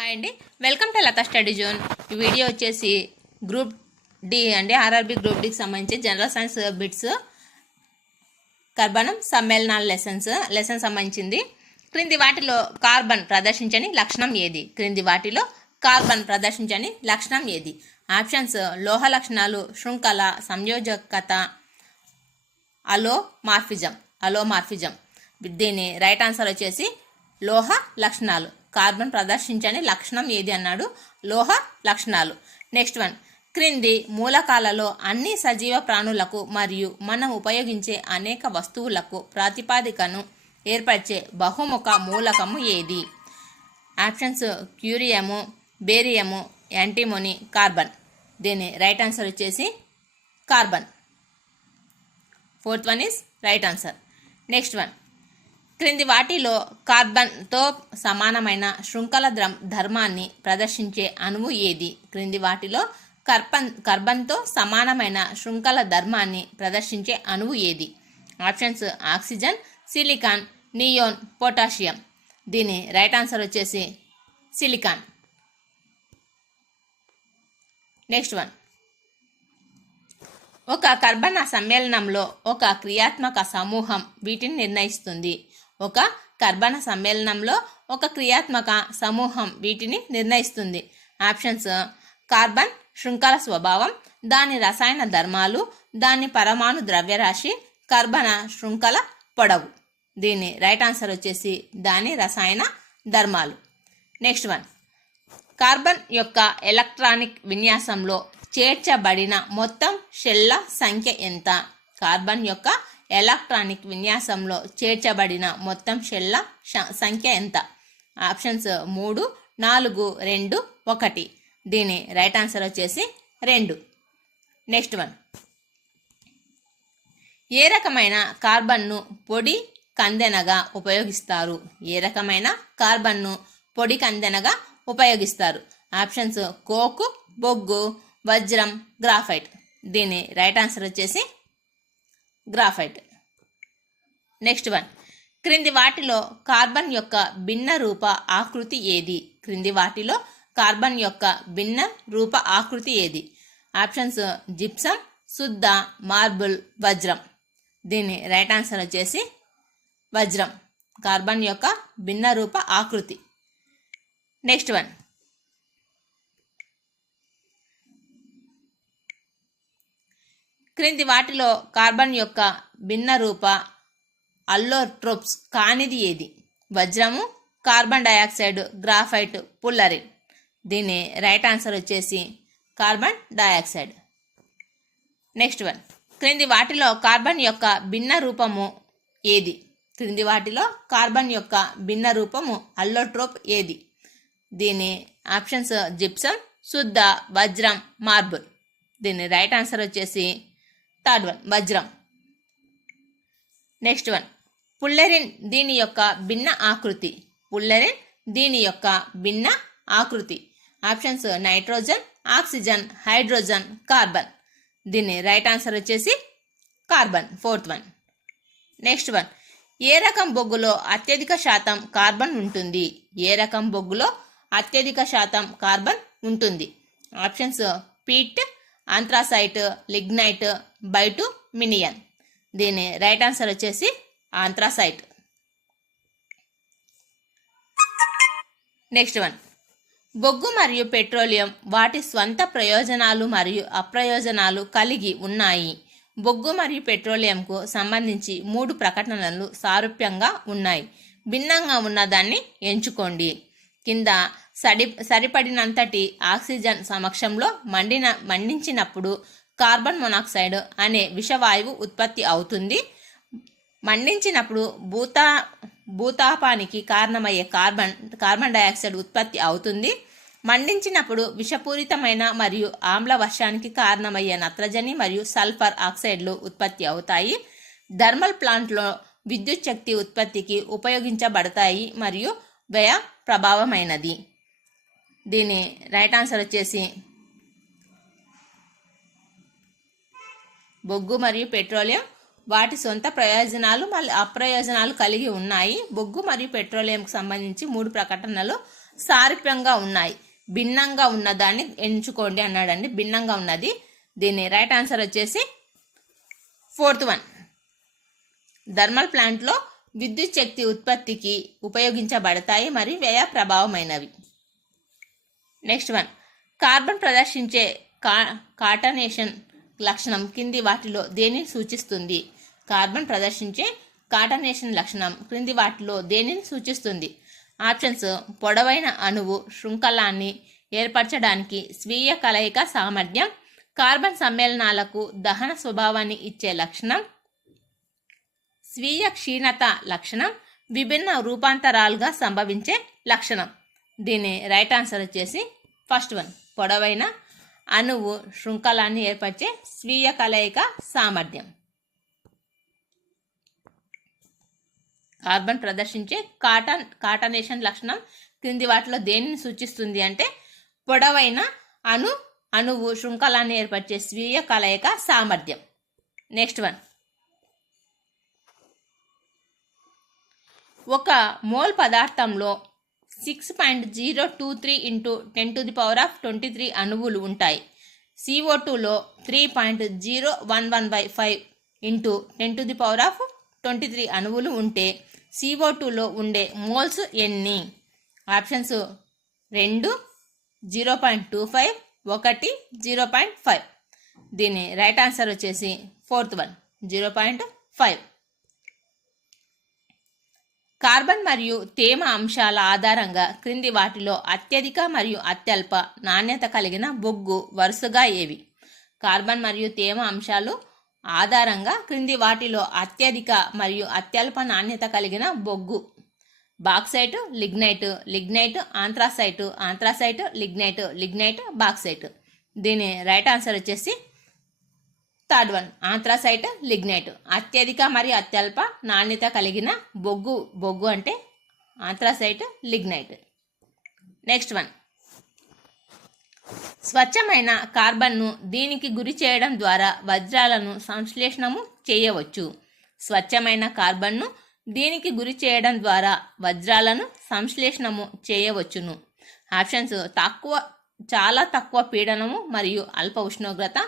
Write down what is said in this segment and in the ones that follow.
Hi అండి, welcome to Latha study zone. ఈ video వచ్చేసి గ్రూప్ డి అండి, ఆర్ఆర్బి గ్రూప్ డికి సంబంధించి జనరల్ సైన్స్ బిట్స్ కర్బనం సమ్మేళనాల లెసన్ సంబంధించింది. క్రింది వాటిలో కార్బన్ ప్రదర్శించని లక్షణం ఏది? ఆప్షన్స్: లోహ లక్షణాలు, శృంఖల, సంయోజకత, అలోమార్ఫిజం. దీని రైట్ ఆన్సర్ వచ్చేసి లోహ లక్షణాలు. కార్బన్ ప్రదర్శించని లక్షణం ఏది అన్నాడు? లోహ లక్షణాలు. నెక్స్ట్ వన్, క్రింది మూలకాలలో అన్ని సజీవ ప్రాణులకు మరియు మనం ఉపయోగించే అనేక వస్తువులకు ప్రాతిపదికను ఏర్పరిచే బహుముఖ మూలకము ఏది? Options: curium, barium, antimony, carbon. దీని రైట్ ఆన్సర్ వచ్చేసి carbon. Fourth one is right answer. Next one, క్రింది వాటిలో కార్బన్తో సమానమైన శృంఖల ధర్మాన్ని ప్రదర్శించే అణువు ఏది? కార్బన్తో సమానమైన శృంఖల ధర్మాన్ని ప్రదర్శించే అణువు ఏది? Options: oxygen, silicon, neon, potassium. దీని రైట్ ఆన్సర్ వచ్చేసి సిలికాన్. నెక్స్ట్ వన్, ఒక కర్బన సమ్మేళనంలో ఒక క్రియాత్మక సమూహం వీటిని నిర్ణయిస్తుంది. ఆప్షన్స్: కార్బన్ శృంఖల స్వభావం, దాని రసాయన ధర్మాలు, దాని పరమాణు ద్రవ్యరాశి, కర్బన శృంఖల పొడవు. దీని రైట్ ఆన్సర్ వచ్చేసి దాని రసాయన ధర్మాలు. నెక్స్ట్ వన్, కార్బన్ యొక్క ఎలక్ట్రానిక్ విన్యాసంలో చేర్చబడిన మొత్తం షెల్ల సంఖ్య ఎంత? కార్బన్ యొక్క ఎలక్ట్రానిక్ విన్యాసంలో చేర్చబడిన మొత్తం షెల్ల సంఖ్య ఎంత? ఆప్షన్స్: 3, 4, 2, 1. దీని రైట్ ఆన్సర్ వచ్చేసి 2. నెక్స్ట్ వన్, ఏ రకమైన కార్బన్ను పొడి కందెనగా ఉపయోగిస్తారు? ఆప్షన్స్: కోకు, బొగ్గు, వజ్రం, గ్రాఫైట్. దీని రైట్ ఆన్సర్ వచ్చేసి గ్రాఫైట్. నెక్స్ట్ వన్, క్రింది వాటిలో కార్బన్ యొక్క భిన్న రూప ఆకృతి ఏది? ఆప్షన్స్: జిప్సం, శుద్ధ, మార్బుల్, వజ్రం. దీని రైట్ ఆన్సర్ వచ్చేసి వజ్రం. కార్బన్ యొక్క భిన్న రూప ఆకృతి. నెక్స్ట్ వన్, క్రింది వాటిలో కార్బన్ యొక్క భిన్న రూప అల్లోట్రోప్స్ కానిది ఏది? వజ్రము, కార్బన్ డయాక్సైడ్, గ్రాఫైట్, పుల్లరిన్. దీని రైట్ ఆన్సర్ వచ్చేసి కార్బన్ డయాక్సైడ్. నెక్స్ట్ వన్, క్రింది వాటిలో కార్బన్ యొక్క భిన్న రూపము అల్లోట్రోప్ ఏది? దీని ఆప్షన్స్: జిప్సం, శుద్ధ, వజ్రం, మార్బుల్. దీని రైట్ ఆన్సర్ వచ్చేసి థర్డ్ వన్, వజ్రం. నెక్స్ట్ వన్, పుల్లెరిన్ దీని యొక్క భిన్న ఆకృతి. Options: nitrogen, oxygen, hydrogen, carbon. దీని రైట్ ఆన్సర్ వచ్చేసి carbon. Fourth one. Next one, ఏ రకం బొగ్గులో అత్యధిక శాతం కార్బన్ ఉంటుంది? Options: peat, anthracite, lignite, bituminous. దీని రైట్ ఆన్సర్ వచ్చేసి ఆంథ్రాసైట్. నెక్స్ట్ వన్, బొగ్గు మరియు పెట్రోలియం వాటి స్వంత ప్రయోజనాలు మరియు అప్రయోజనాలు కలిగి ఉన్నాయి. బొగ్గు మరియు పెట్రోలియంకు సంబంధించి 3 ప్రకటనలు సారూప్యంగా ఉన్నాయి. భిన్నంగా ఉన్నదాన్ని ఎంచుకోండి. కింద సరిపడినంతటి ఆక్సిజన్ సమక్షంలో మండించినప్పుడు కార్బన్ మోనాక్సైడ్ అనే విషవాయువు ఉత్పత్తి అవుతుంది. మండించినప్పుడు భూతాపానికి కారణమయ్యే కార్బన్ డయాక్సైడ్ ఉత్పత్తి అవుతుంది. మండించినప్పుడు విషపూరితమైన మరియు ఆమ్ల వర్షానికి కారణమయ్యే నత్రజని మరియు సల్ఫర్ ఆక్సైడ్లు ఉత్పత్తి అవుతాయి. థర్మల్ ప్లాంట్లో విద్యుత్ శక్తి ఉత్పత్తికి ఉపయోగించబడతాయి మరియు వ్యయ ప్రభావమైనది. దీని రైట్ ఆన్సర్ వచ్చేసి బొగ్గు మరియు పెట్రోలియం వాటి సొంత ప్రయోజనాలు మళ్ళీ అప్రయోజనాలు కలిగి ఉన్నాయి. బొగ్గు మరియు పెట్రోలియంకు సంబంధించి 3 ప్రకటనలు సారూప్యంగా ఉన్నాయి. భిన్నంగా ఉన్నదాన్ని ఎంచుకోండి అన్నాడండి. భిన్నంగా ఉన్నది. దీని రైట్ ఆన్సర్ వచ్చేసి 4th వన్. థర్మల్ ప్లాంట్లో విద్యుత్ శక్తి ఉత్పత్తికి ఉపయోగించబడతాయి మరియు వ్యయ ప్రభావమైనవి. Next one. కార్బన్ ప్రదర్శించే కాటనేషన్ లక్షణం కింది వాటిలో దేనిని సూచిస్తుంది? కార్బన్ ప్రదర్శించే కాటనేషన్ లక్షణం క్రింది వాటిలో దేనిని సూచిస్తుంది? ఆప్షన్స్: పొడవైన అణువు శృంఖలాన్ని ఏర్పరచడానికి స్వీయ కలయిక సామర్థ్యం, కార్బన్ సమ్మేళనాలకు దహన స్వభావాన్ని ఇచ్చే లక్షణం, స్వీయ క్షీణత లక్షణం, విభిన్న రూపాంతరాలుగా సంభవించే లక్షణం. దీని రైట్ ఆన్సర్ వచ్చేసి ఫస్ట్ వన్. పొడవైన అణువు శృంఖలాన్ని ఏర్పరిచే స్వీయ కలయిక సామర్థ్యం. కార్బన్ ప్రదర్శించే కాటనేషన్ లక్షణం క్రింది వాటిలో దేనిని సూచిస్తుంది అంటే పొడవైన అణువు శృంఖలాన్ని ఏర్పరిచే స్వీయ కలయిక సామర్థ్యం. Next one. ఒక మోల్ పదార్థంలో 6.023 × 10⁻23 అణువులు ఉంటాయి. CO2లో 3.0115 × 10⁻23 అణువులు ఉంటే CO2లో ఉండే మోల్స్ ఎన్ని? ఆప్షన్స్ 2, 0.25, 1, 0.5. దీని రైట్ ఆన్సర్ వచ్చేసి 4th వన్, 0.5. కార్బన్ మరియు తేమ అంశాల ఆధారంగా క్రింది వాటిలో అత్యధిక మరియు అత్యల్ప నాణ్యత కలిగిన బొగ్గు వరుసగా ఏవి? కార్బన్ మరియు తేమ అంశాలు ఆధారంగా క్రింది వాటిలో అత్యధిక మరియు అత్యల్ప నాణ్యత కలిగిన బొగ్గు: బాక్సైట్, లిగ్నైట్, ఆంథ్రాసైట్, లిగ్నైట్, బాక్సైట్. దీని రైట్ ఆన్సర్ వచ్చేసి 3rd వన్, ఆంథ్రాసైట్, లిగ్నైట్. అత్యధిక మరియు అత్యల్ప నాణ్యత కలిగిన బొగ్గు అంటే ఆంథ్రాసైట్, లిగ్నైట్. Next one. స్వచ్ఛమైన కార్బన్ను దీనికి గురి చేయడం ద్వారా వజ్రాలను సంశ్లేషణము చేయవచ్చు. స్వచ్ఛమైన కార్బన్ను దీనికి గురి చేయడం ద్వారా వజ్రాలను సంశ్లేషణము చేయవచ్చును. ఆప్షన్స్: చాలా తక్కువ పీడనము మరియు అల్ప ఉష్ణోగ్రత,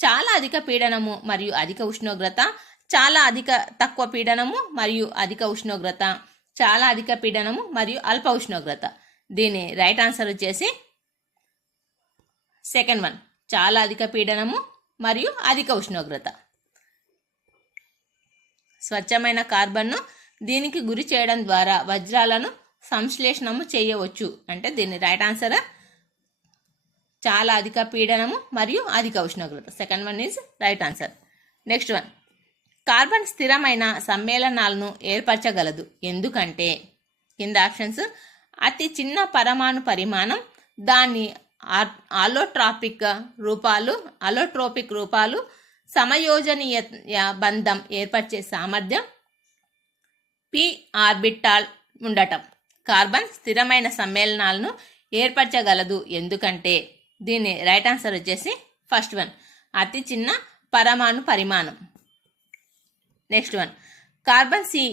చాలా అధిక పీడనము మరియు అధిక ఉష్ణోగ్రత, చాలా తక్కువ పీడనము మరియు అధిక ఉష్ణోగ్రత, చాలా అధిక పీడనము మరియు అల్ప ఉష్ణోగ్రత. దీని రైట్ ఆన్సర్ వచ్చేసి 2nd వన్, చాలా అధిక పీడనము మరియు అధిక ఉష్ణోగ్రత. స్వచ్ఛమైన కార్బన్ను దీనికి గురి చేయడం ద్వారా వజ్రాలను సంశ్లేషణము చేయవచ్చు అంటే దీని రైట్ ఆన్సర్ చాలా అధిక పీడనము మరియు అధిక ఉష్ణోగ్రత. 2nd one is right answer. Next one. Carbon స్థిరమైన సమ్మేళనాలను ఏర్పరచగలదు ఎందుకంటే కింద ఆప్షన్స్: అతి చిన్న పరమాణు పరిమాణం, దాని అలోట్రోపిక్ రూపాలు, సమయోజనీయ బంధం ఏర్పరిచే సామర్థ్యం, p ఆర్బిటాల్ ఉండటం. కార్బన్ స్థిరమైన సమ్మేళనాలను ఏర్పరచగలదు ఎందుకంటే దీని రైట్ ఆన్సర్ వచ్చేసి ఫస్ట్ వన్, అతి చిన్న పరమాణు పరిమాణం. Next one. కార్బన్ సి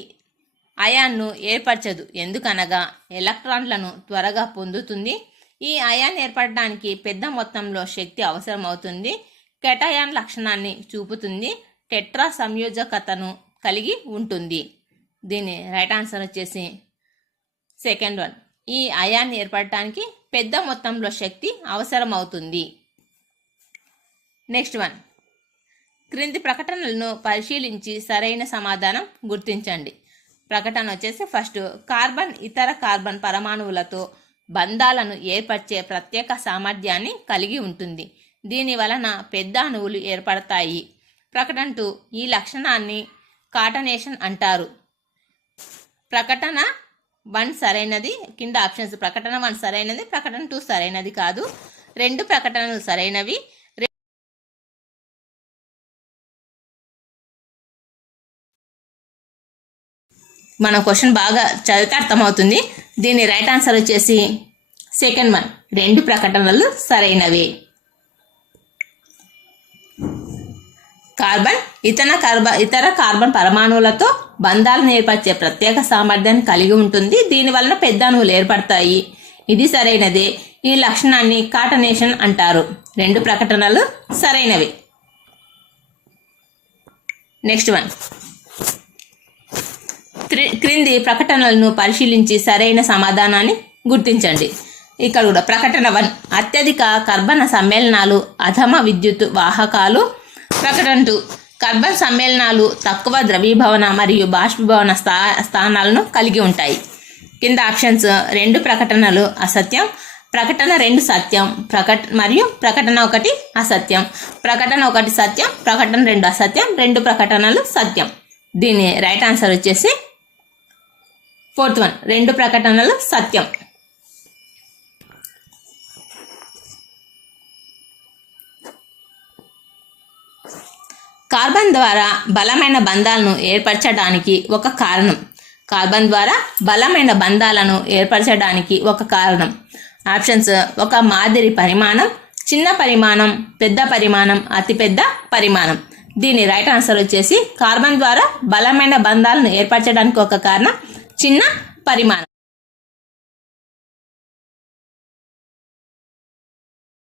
అయాన్ను ఏర్పరచదు ఎందుకనగా ఎలక్ట్రాన్లను త్వరగా పొందుతుంది. ఈ అయాన్ ఏర్పడడానికి పెద్ద మొత్తంలో శక్తి అవసరమవుతుంది. కెటయాన్ లక్షణాన్ని చూపుతుంది. టెట్రా సంయోజకతను కలిగి ఉంటుంది. దీని రైట్ ఆన్సర్ వచ్చేసి 2nd వన్. ఈ అయాన్ ఏర్పడటానికి పెద్ద మొత్తంలో శక్తి అవసరమవుతుంది. Next one. క్రింది ప్రకటనలను పరిశీలించి సరైన సమాధానం గుర్తించండి. ప్రకటన వచ్చేసి ఫస్ట్, కార్బన్ ఇతర కార్బన్ పరమాణువులతో బంధాలను ఏర్పరిచే ప్రత్యేక సామర్థ్యాన్ని కలిగి ఉంటుంది. దీని వలన పెద్ద అణువులు ఏర్పడతాయి. ప్రకటన 2, ఈ లక్షణాన్ని కాటనేషన్ అంటారు. ప్రకటన 1 సరైనది. కింద ఆప్షన్స్: ప్రకటన 1 సరైనది, ప్రకటన 2 సరైనది కాదు. 2 ప్రకటనలు సరైనవి. మన క్వశ్చన్ బాగా చదివితే అర్థమవుతుంది. దీని రైట్ ఆన్సర్ వచ్చేసి 2nd వన్, 2 ప్రకటనలు సరైనవి. కార్బన్ ఇతర కార్బన్ పరమాణువులతో బంధాలను ఏర్పరిచే ప్రత్యేక సామర్థ్యాన్ని కలిగి ఉంటుంది. దీని వలన పెద్ద అణువులు ఏర్పడతాయి. ఇది సరైనదే. ఈ లక్షణాన్ని కాటనేషన్ అంటారు. 2 ప్రకటనలు సరైనవి. నెక్స్ట్ వన్, క్రింది ప్రకటనలను పరిశీలించి సరైన సమాధానాన్ని గుర్తించండి. ఇక్కడ కూడా ప్రకటన 1, అత్యధిక కర్బన సమ్మేళనాలు అధమ విద్యుత్ వాహకాలు. ప్రకటన 2, కర్బన సమ్మేళనాలు తక్కువ ద్రవీభవన మరియు బాష్పీభవన స్థానాలను కలిగి ఉంటాయి. కింద ఆప్షన్స్ 2 ప్రకటనలు అసత్యం, ప్రకటన 2 సత్యం, మరియు ప్రకటన 1 అసత్యం. ప్రకటన 1 సత్యం, ప్రకటన 2 అసత్యం, 2 ప్రకటనలు సత్యం. దీని రైట్ ఆన్సర్ వచ్చేసి 4th వన్, 2 ప్రకటనలు సత్యం. కార్బన్ ద్వారా బలమైన బంధాలను ఏర్పరచడానికి ఒక కారణం. కార్బన్ ద్వారా బలమైన బంధాలను ఏర్పరచడానికి ఒక కారణం. ఆప్షన్స్: ఒక మాదిరి పరిమాణం, చిన్న పరిమాణం, పెద్ద పరిమాణం, అతిపెద్ద పరిమాణం. దీని రైట్ ఆన్సర్ వచ్చేసి కార్బన్ ద్వారా బలమైన బంధాలను ఏర్పరచడానికి ఒక కారణం చిన్న పరిమాణం.